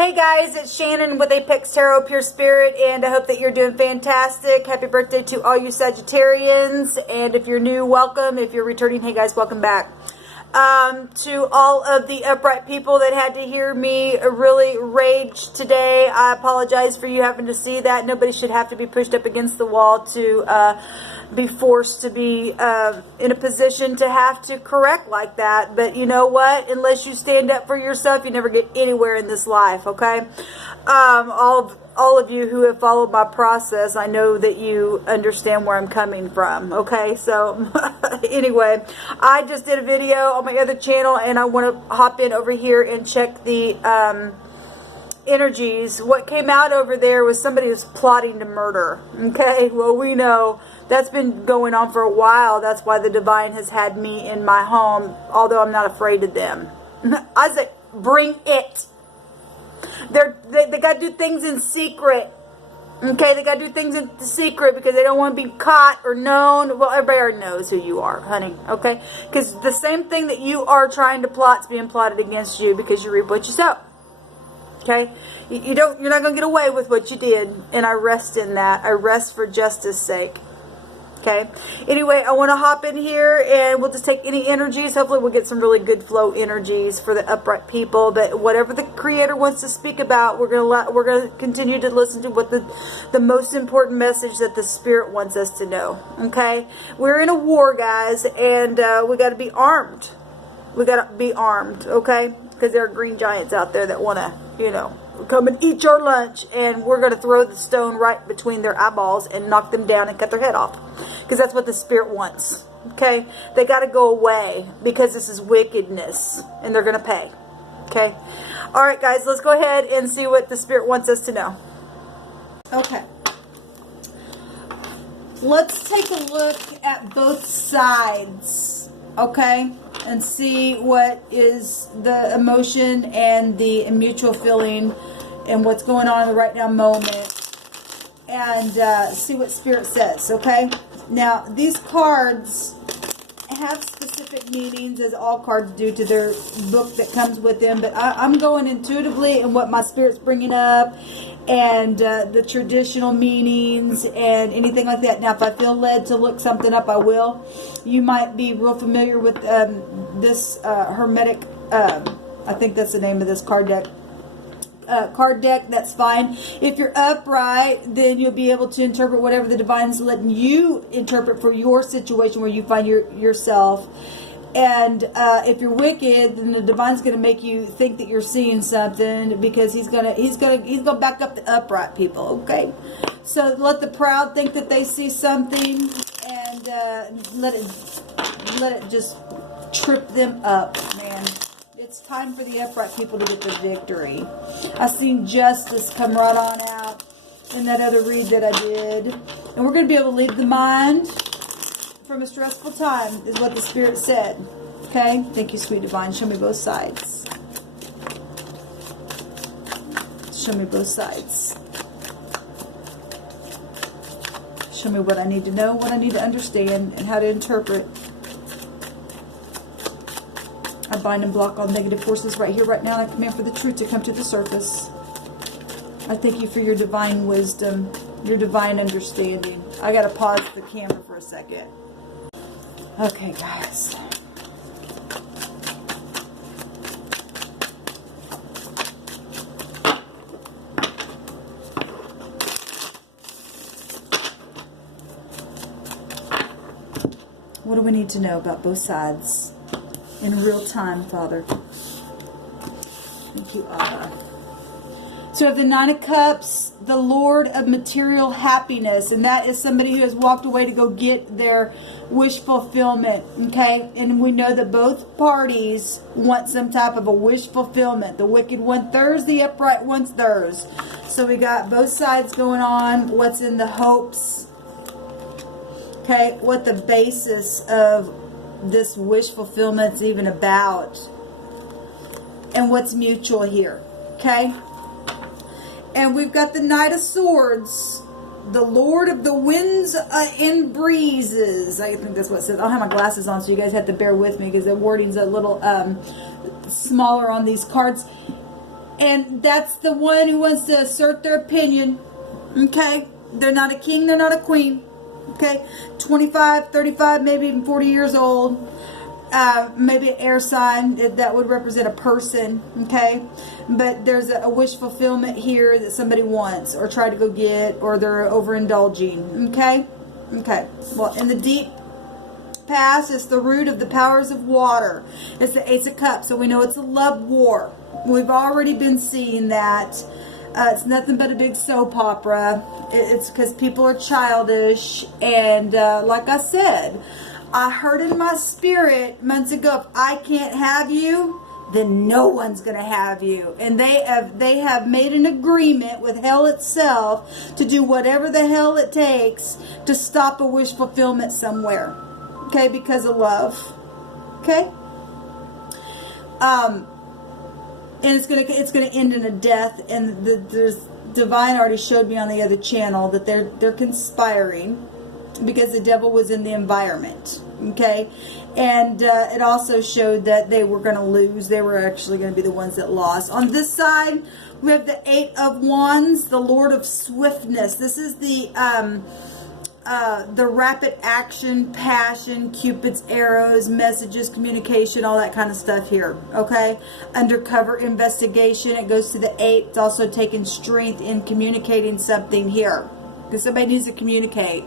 Hey guys, it's Shannon with Apex Tarot Pure Spirit, and I hope that you're doing fantastic. Happy birthday to all you Sagittarians, and if you're new, welcome. If you're returning, hey guys, welcome back. To all of the upright people that had to hear me really rage today, I apologize for you having to see that. Nobody should have to be pushed up against the wall to be forced to be in a position to have to correct like that. But you know what? Unless you stand up for yourself, you never get anywhere in this life, okay? All of you who have followed my process, I know that you understand where I'm coming from, okay? So anyway, I just did a video on my other channel, and I want to hop in over here and check the energies. What came out over there was somebody who's plotting to murder, okay? Well, we know that's been going on for a while. That's why the divine has had me in my home, although I'm not afraid of them. I say, bring it. They got to do things in secret. Okay, they got to do things in secret because they don't want to be caught or known. Well, everybody already knows who you are, honey. Okay, because the same thing that you are trying to plot is being plotted against you because you reap what you sow. Okay, you're not going to get away with what you did, and I rest in that. I rest for justice sake. Okay, anyway, I want to hop in here and we'll just take any energies. Hopefully we'll get some really good flow energies for the upright people. But whatever the creator wants to speak about, we're gonna continue to listen to what the most important message that the spirit wants us to know. Okay, we're in a war, guys, and we got to be armed. We got to be armed, okay? Because there are green giants out there that want to, you know, come and eat your lunch, and we're going to throw the stone right between their eyeballs and knock them down and cut their head off, because that's what the spirit wants. Okay, they got to go away because this is wickedness, and they're going to pay. Okay, all right, guys, let's go ahead and see what the spirit wants us to know. Okay, let's take a look at both sides, okay, and see what is the emotion and the mutual feeling and what's going on in the right now moment, and see what spirit says. Okay, now these cards have specific meanings, as all cards do, to their book that comes with them, but I'm going intuitively in what my spirit's bringing up, and the traditional meanings and anything like that. Now if I feel led to look something up, I will. You might be real familiar with this hermetic, I think that's the name of this card deck. That's fine. If you're upright, then you'll be able to interpret whatever the divine's letting you interpret for your situation where you find yourself. And if you're wicked, then the divine's going to make you think that you're seeing something, because he's gonna back up the upright people. Okay, so let the proud think that they see something, and let it just trip them up, man. It's time for the upright people to get the victory. I seen justice come right on out in that other read that I did. And we're going to be able to leave the mind from a stressful time, is what the spirit said. Okay? Thank you, sweet divine. Show me both sides. Show me both sides. Show me what I need to know, what I need to understand, and how to interpret. I bind and block all negative forces right here, right now, and I command for the truth to come to the surface. I thank you for your divine wisdom, your divine understanding. I got to pause the camera for a second. Okay, guys. What do we need to know about both sides? In real time, Father. Thank you, Abba. So we have the Nine of Cups, the Lord of material happiness, and that is somebody who has walked away to go get their wish fulfillment, okay? And we know that both parties want some type of a wish fulfillment. The wicked want theirs, the upright wants theirs. So we got both sides going on. What's in the hopes, okay? What the basis of this wish fulfillment's even about, and what's mutual here, okay? And we've got the Knight of Swords, the Lord of the Winds and Breezes. I think that's what it says. I don't have my glasses on, so you guys have to bear with me because the wording's a little smaller on these cards. And that's the one who wants to assert their opinion. Okay? They're not a king, they're not a queen. Okay? 25, 35, maybe even 40 years old. Maybe an air sign. That would represent a person. Okay? But there's a wish fulfillment here that somebody wants or try to go get, or they're overindulging. Okay? Okay. Well, in the deep past, it's the root of the powers of water. It's the Ace of Cups. So we know it's a love war. We've already been seeing that. It's nothing but a big soap opera. It's because people are childish. And like I said, I heard in my spirit months ago, if I can't have you, then no one's going to have you. And they have made an agreement with hell itself to do whatever the hell it takes to stop a wish fulfillment somewhere. Okay, because of love. Okay? And it's gonna end in a death, and the divine already showed me on the other channel that they're conspiring because the devil was in the environment. Okay, and it also showed that they were going to lose. They were actually going to be the ones that lost. On this side, we have the Eight of Wands, the Lord of Swiftness. This is the rapid action, passion, Cupid's arrows, messages, communication, all that kind of stuff here. Okay, undercover investigation. It goes to the 8. It's also taking strength in communicating something here, because somebody needs to communicate.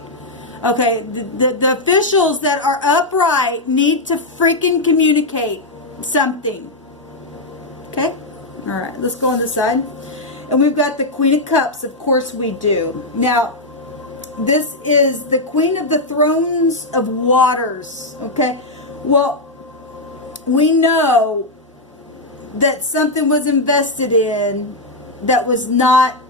Okay, the officials that are upright need to freaking communicate something. Okay, all right, let's go on this side. And we've got the Queen of Cups. Of course we do. Now, this is the Queen of the Thrones of Waters. Okay, well, we know that something was invested in that was not,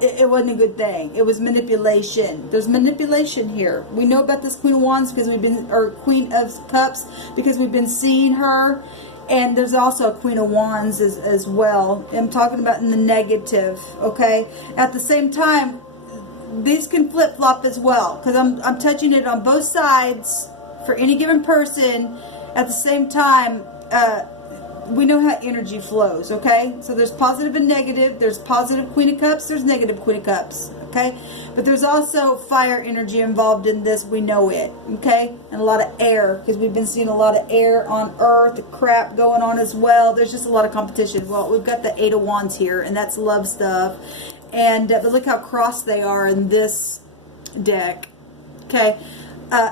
it wasn't a good thing. It was manipulation. There's manipulation here. We know about this Queen of Wands because or Queen of Cups, because we've been seeing her. And there's also a Queen of Wands as well. I'm talking about in the negative, okay? At the same time, these can flip-flop as well, because I'm touching it on both sides for any given person. At the same time, we know how energy flows, okay? So there's positive and negative. There's positive Queen of Cups. There's negative Queen of Cups, okay? But there's also fire energy involved in this. We know it, okay? And a lot of air, because we've been seeing a lot of air on Earth, crap going on as well. There's just a lot of competition. Well, we've got the Eight of Wands here, and that's love stuff. And but look how crossed they are in this deck, okay?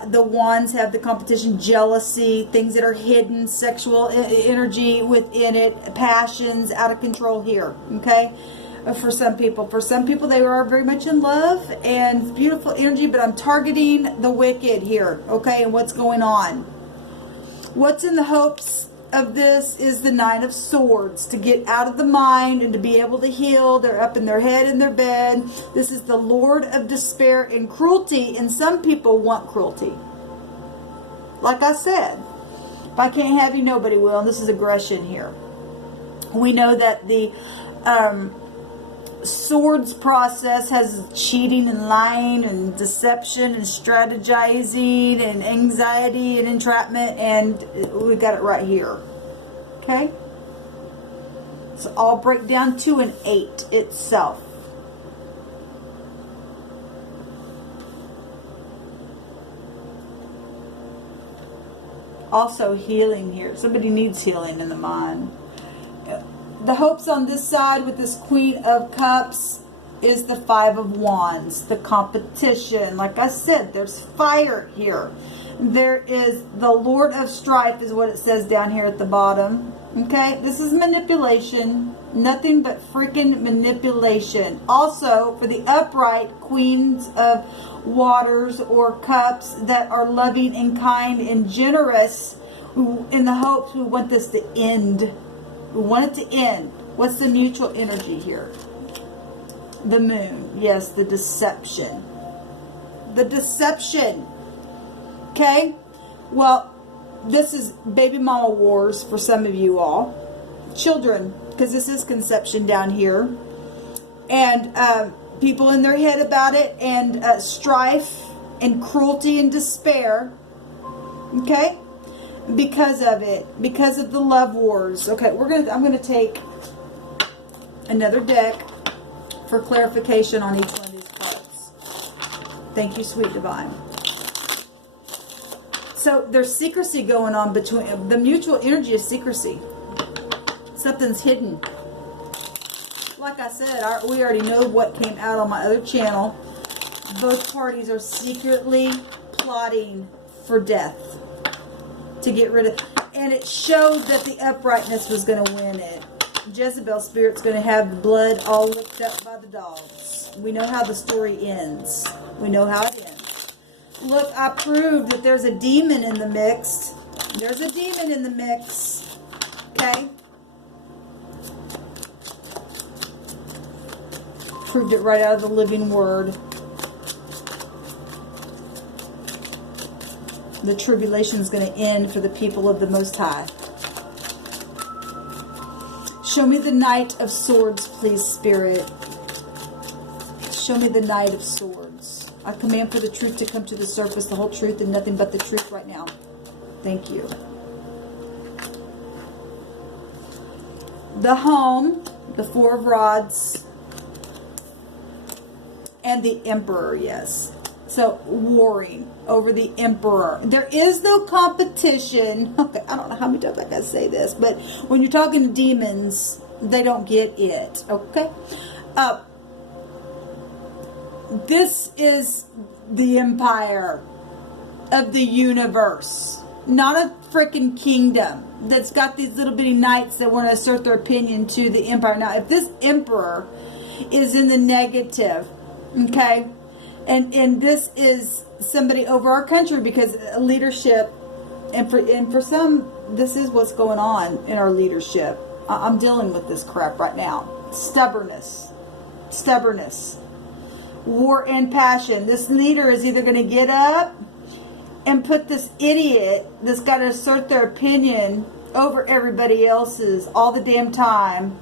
The wands have the competition, jealousy, things that are hidden, sexual energy within it, passions out of control here, okay? For some people. For some people, they are very much in love and beautiful energy, but I'm targeting the wicked here, okay, and what's going on. What's in the hopes of this is the Nine of Swords, to get out of the mind and to be able to heal. They're up in their head in their bed. This is the Lord of Despair and Cruelty, and some people want cruelty. Like I said, if I can't have you, nobody will, and this is aggression here. We know that the Swords process has cheating and lying and deception and strategizing and anxiety and entrapment, and we got it right here. Okay? So I'll break down to an 8 itself. Also healing here. Somebody needs healing in the mind. The hopes on this side with this Queen of Cups is the Five of Wands, the competition. Like I said, there's fire here. There is the Lord of Strife is what it says down here at the bottom. Okay, this is manipulation. Nothing but freaking manipulation. Also, for the upright Queens of Waters or Cups that are loving and kind and generous, in the hopes we want this to end. We want it to end. What's the mutual energy here? The Moon. Yes, the deception. The deception. Okay? Well, this is baby mama wars for some of you all. Children, because this is conception down here. And people in their head about it, and strife and cruelty and despair. Okay? because of it, because of the love wars. Okay, I'm gonna take another deck for clarification on each one of these cards. Thank you, sweet divine. So there's secrecy going on between the mutual energy is secrecy. Something's hidden. Like I said, we already know what came out on my other channel. Both parties are secretly plotting for death to get rid of, and it showed that the uprightness was going to win it. Jezebel's spirit's going to have the blood all licked up by the dogs. We know how the story ends. We know how it ends. Look, I proved that there's a demon in the mix. There's a demon in the mix. Okay? Proved it right out of the living word. The tribulation is going to end for the people of the Most High. Show me the Knight of Swords, please, Spirit. Show me the Knight of Swords. I command for the truth to come to the surface, the whole truth and nothing but the truth right now. Thank you. The home, the Four of Rods, and the Emperor, yes. So, warring over the Emperor. There is no competition. Okay, I don't know how many times I gotta say this, but when you're talking to demons, they don't get it. Okay? This is the empire of the universe. Not a freaking kingdom that's got these little bitty knights that want to assert their opinion to the empire. Now, if this Emperor is in the negative, okay, and this is somebody over our country, because leadership, and for some, this is what's going on in our leadership. I'm dealing with this crap right now. Stubbornness. War and passion. This leader is either going to get up and put this idiot that's got to assert their opinion over everybody else's all the damn time,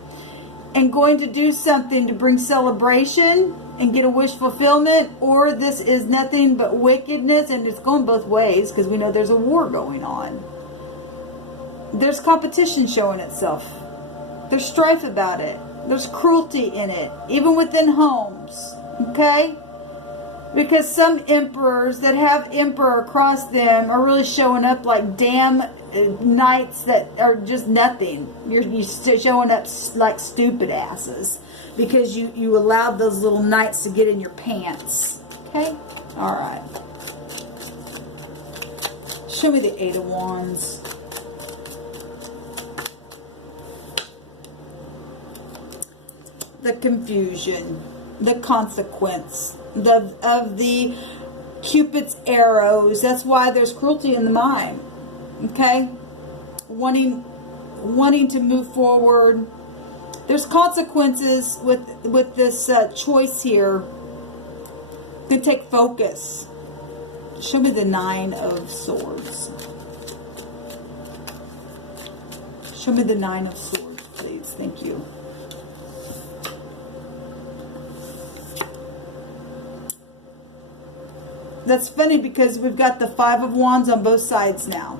and going to do something to bring celebration and get a wish fulfillment, or this is nothing but wickedness, and it's going both ways because we know there's a war going on. There's competition showing itself. There's strife about it. There's cruelty in it, even within homes. Okay? Because some emperors that have emperor across them are really showing up like damn knights that are just nothing. You're showing up like stupid asses because you allowed those little knights to get in your pants. Okay? Alright. Show me the Eight of Wands. The confusion. The consequence of the Cupid's arrows. That's why there's cruelty in the mind. Okay? Wanting to move forward. There's consequences with this choice here. Could take focus. Show me the Nine of Swords. Show me the Nine of Swords, please. Thank you. That's funny because we've got the Five of Wands on both sides now.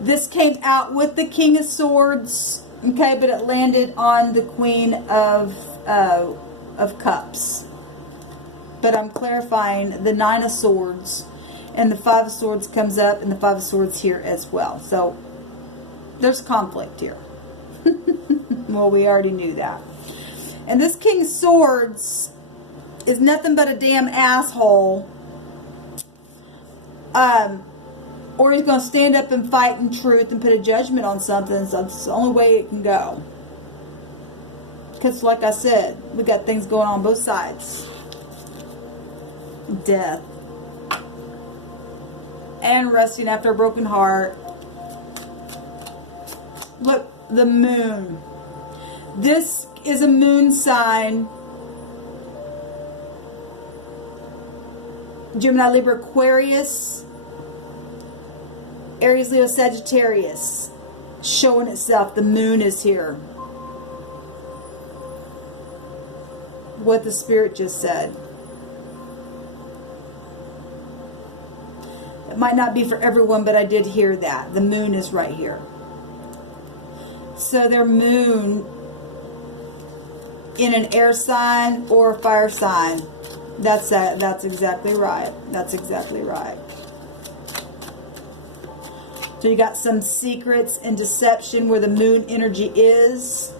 This came out with the King of Swords, okay, but it landed on the Queen of Cups. But I'm clarifying the Nine of Swords, and the Five of Swords comes up, and the Five of Swords here as well. So there's conflict here. Well, we already knew that. And this King of Swords is nothing but a damn asshole. Or he's going to stand up and fight in truth and put a judgment on something. So it's the only way it can go. Because like I said, we got things going on both sides. Death. And resting after a broken heart. Look, the moon. This is a moon sign. Gemini, Libra, Aquarius, Aries, Leo, Sagittarius, showing itself. The moon is here. What the Spirit just said. It might not be for everyone, but I did hear that. The moon is right here. So their moon in an air sign or a fire sign. That's exactly right. That's exactly right. So you got some secrets and deception where the moon energy is.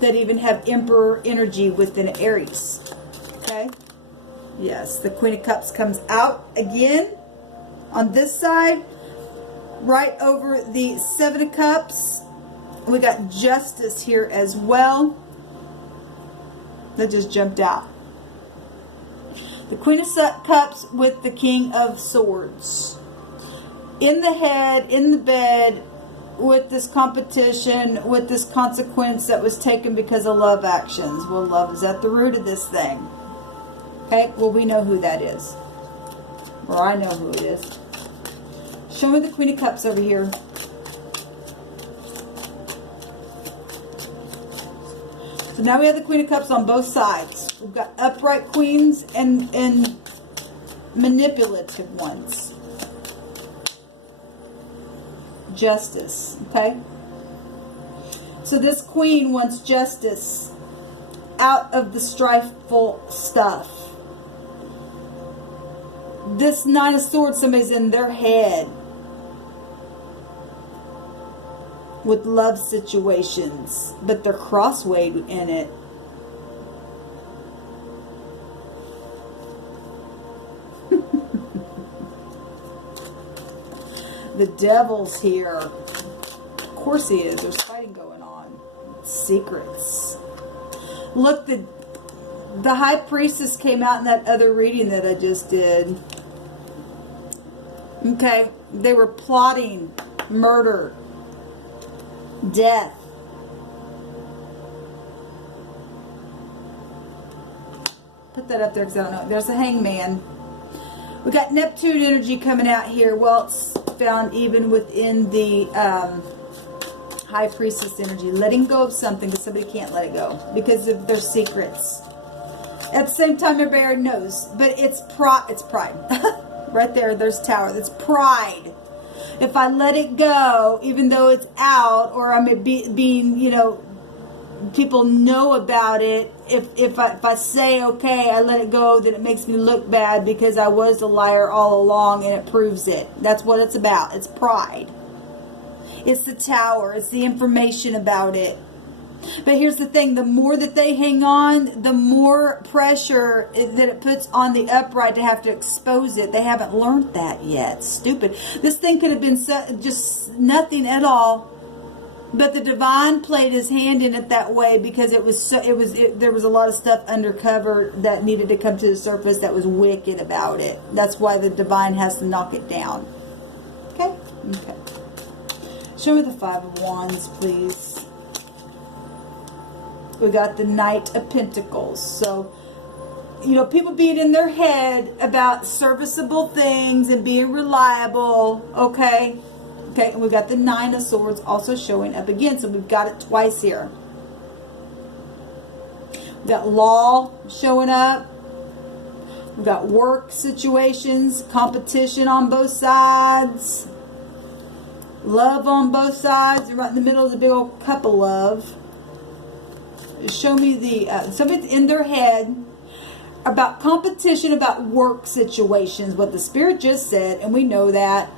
That even have Emperor energy within Aries. Okay? Yes, the Queen of Cups comes out again on this side. Right over the Seven of Cups. We got Justice here as well. That just jumped out. The Queen of Cups with the King of Swords. In the head, in the bed, with this competition, with this consequence that was taken because of love actions. Well, love is at the root of this thing. Okay, well, we know who that is. Or I know who it is. Show me the Queen of Cups over here. So now we have the Queen of Cups on both sides. We've got upright queens and manipulative ones. Justice, okay? So this queen wants justice out of the strifeful stuff. This Nine of Swords, somebody's in their head with love situations, but they're crosswayed in it. The devil's here. Of course he is. There's fighting going on. Secrets. Look, the High Priestess came out in that other reading that I just did. Okay. They were plotting murder. Death. Put that up there because I don't know. There's a Hangman. We got Neptune energy coming out here. Well, it's found even within the High Priestess energy. Letting go of something because somebody can't let it go because of their secrets. At the same time, everybody already knows. But it's pride. Right there, there's Tower. That's pride. If I let it go, even though it's out, or I'm being, you know, people know about it. If I say, okay, I let it go, then it makes me look bad because I was a liar all along and it proves it. That's what it's about. It's pride. It's the Tower. It's the information about it. But here's the thing. The more that they hang on, the more pressure that it puts on the upright to have to expose it. They haven't learned that yet. Stupid. This thing could have been just nothing at all. But the divine played his hand in it that way because there was a lot of stuff undercover that needed to come to the surface that was wicked about it. That's why the divine has to knock it down. Okay? Okay. Show me the Five of Wands, please. We got the Knight of Pentacles. So, you know, people being in their head about serviceable things and being reliable. Okay? Okay, and we've got the Nine of Swords also showing up again. So we've got it twice here. We've got law showing up. We've got work situations, competition on both sides. Love on both sides. Right in the middle of the big old cup of love. Show me the, somebody's in their head about competition, about work situations. What the Spirit just said, and we know that.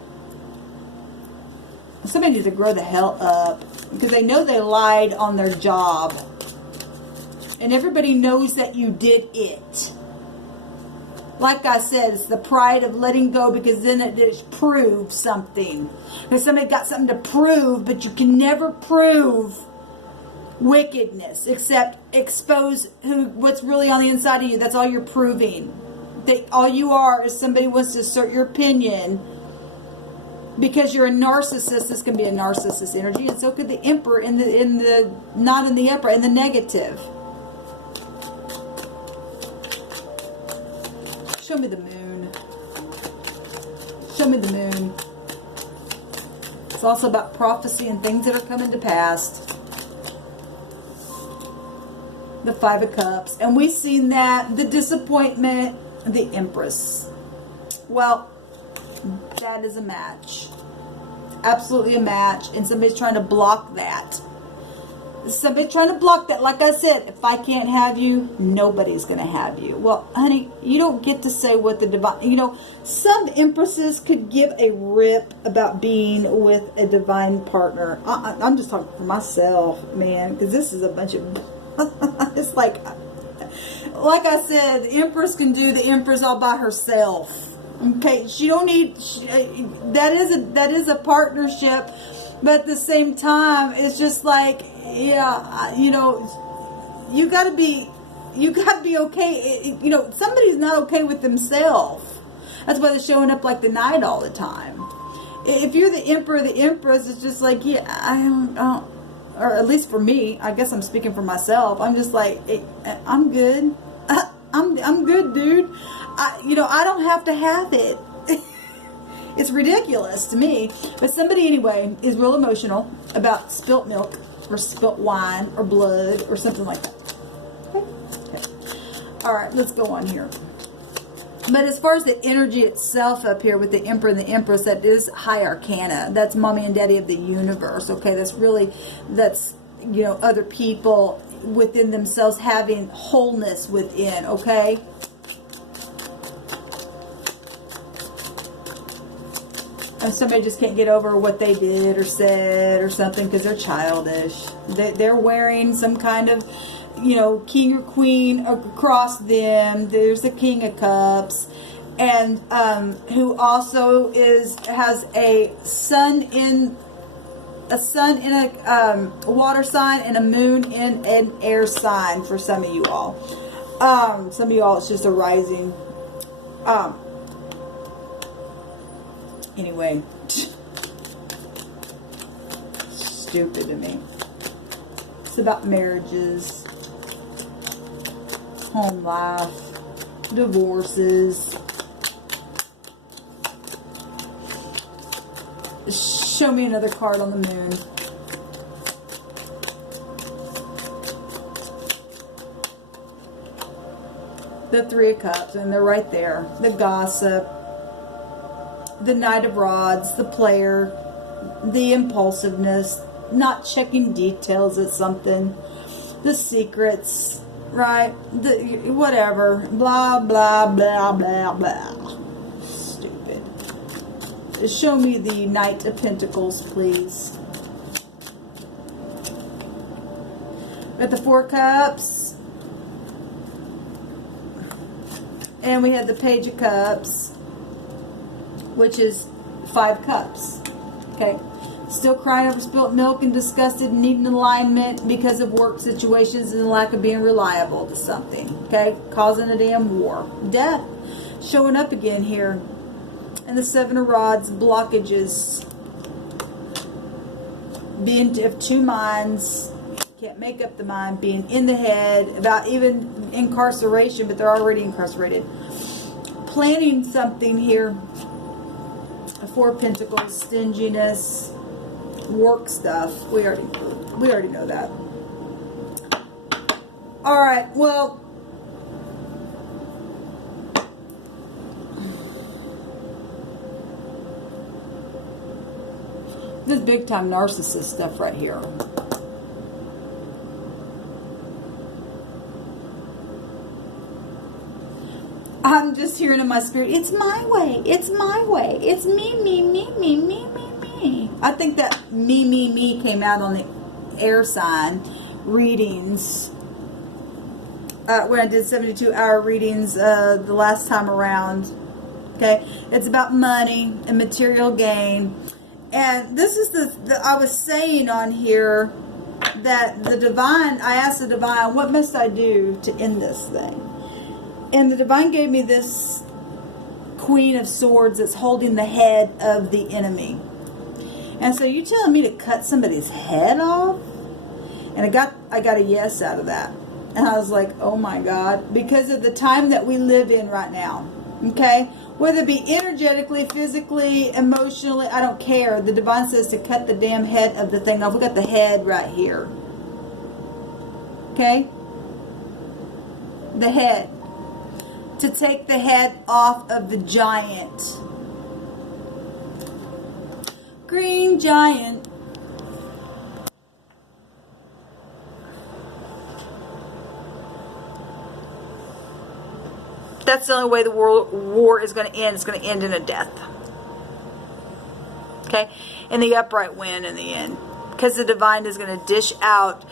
Somebody needs to grow the hell up because they know they lied on their job. And everybody knows that you did it. Like I said, it's the pride of letting go because then it just proves something. Because somebody got something to prove, but you can never prove wickedness except expose what's really on the inside of you. That's all you're proving. All you are is somebody wants to assert your opinion. Because you're a narcissist, this can be a narcissist energy, and so could the Emperor in the not in the upright, in the negative. Show me the moon. Show me the moon. It's also about prophecy and things that are coming to pass. The Five of Cups, and we've seen that the disappointment the Empress. Well, that is a match. Absolutely a match. And somebody's trying to block that. Somebody's trying to block that. Like I said, if I can't have you, nobody's going to have you. Well, honey, you don't get to say what the divine... You know, some empresses could give a rip about being with a divine partner. I'm just talking for myself, man, because this is a bunch of... It's like I said, the Empress can do the Empress all by herself. Okay, she don't need... that is a partnership, but at the same time, it's just like... Yeah, you know, you gotta be okay. You know, somebody's not okay with themselves. That's why they're showing up like the Knight all the time. If you're the Emperor, the Empress, it's just like, yeah, I don't, or at least for me, I guess I'm speaking for myself. I'm just like, I'm good. I'm good, dude. You know, I don't have to have it. It's ridiculous to me. But somebody, anyway, is real emotional about spilt milk, or spilt wine, or blood, or something like that. Okay. All right, let's go on here. But as far as the energy itself up here with the Emperor and the Empress, that is high arcana. That's mommy and daddy of the universe. Okay, that's you know, other people within themselves having wholeness within. Okay. And somebody just can't get over what they did or said or something because they're childish. They're wearing some kind of, you know, king or queen across them. There's the King of Cups, and who also has a sun in a water sign and a moon in an air sign for some of you all. Some of you all, it's just a rising. Anyway, stupid to me. It's about marriages, home life, divorces. Show me another card on the moon. The Three of Cups, and they're right there. The gossip. The Knight of Rods, the player, the impulsiveness, not checking details at something, the secrets, right? The whatever, blah, blah, blah, blah, blah. Stupid. Show me the Knight of Pentacles, please. Got the Four Cups. And we had the Page of Cups, which is 5 cups. Okay. Still crying over spilt milk and disgusted and needing alignment because of work situations and the lack of being reliable to something. Okay. Causing a damn war. Death. Showing up again here. And the Seven of Rods, blockages. Being of two minds. Can't make up the mind. Being in the head. About even incarceration, but they're already incarcerated. Planning something here. Four of Pentacles, stinginess, work stuff. We already know that. All right. Well, this is big time narcissist stuff right here. I'm just hearing in my spirit, it's my way, it's my way, it's me, me, me, me, me, me, me. I think that me came out on the air sign readings when I did 72-hour readings the last time around. Okay, it's about money and material gain. And this is the I was saying on here that the divine, I asked the divine, what must I do to end this thing? And the divine gave me this Queen of Swords that's holding the head of the enemy. And so you telling me to cut somebody's head off? And I got a yes out of that. And I was like, oh my God. Because of the time that we live in right now. Okay? Whether it be energetically, physically, emotionally, I don't care. The divine says to cut the damn head of the thing off. We got the head right here. Okay? The head. to take the head off of the giant. Green giant. That's the only way the war is going to end. It's going to end in a death. Okay? And the upright win in the end. Because the divine is going to dish out.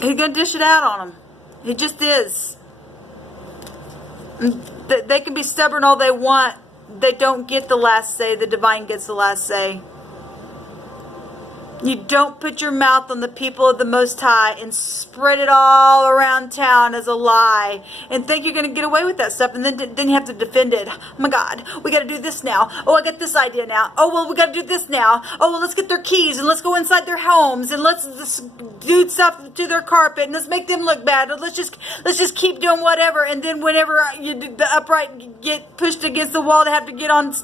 He's going to dish it out on them. He just is. They can be stubborn all they want. They don't get the last say. The divine gets the last say. You don't put your mouth on the people of the Most High and spread it all around town as a lie and think you're going to get away with that stuff, and then you have to defend it. Oh my God, we got to do this now. Oh, I got this idea now. Oh, well, we got to do this now. Oh, well, let's get their keys and let's go inside their homes and let's do stuff to their carpet and let's make them look bad. Or let's just keep doing whatever. And then whenever the upright get pushed against the wall to have to get on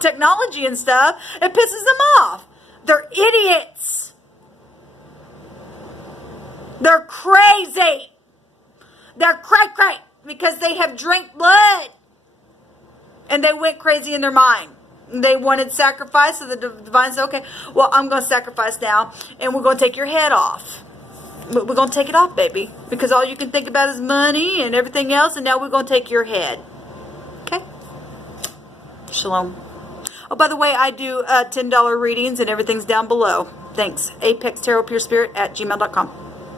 technology and stuff, it pisses them off. They're idiots. They're crazy. They're cray-cray because they have drank blood. And they went crazy in their mind. They wanted sacrifice, so the divine said, okay, well, I'm going to sacrifice now, and we're going to take your head off. We're going to take it off, baby, because all you can think about is money and everything else, and now we're going to take your head. Okay? Shalom. Oh, by the way, I do $10 readings, and everything's down below. Thanks. ApexTarotPureSpirit@gmail.com.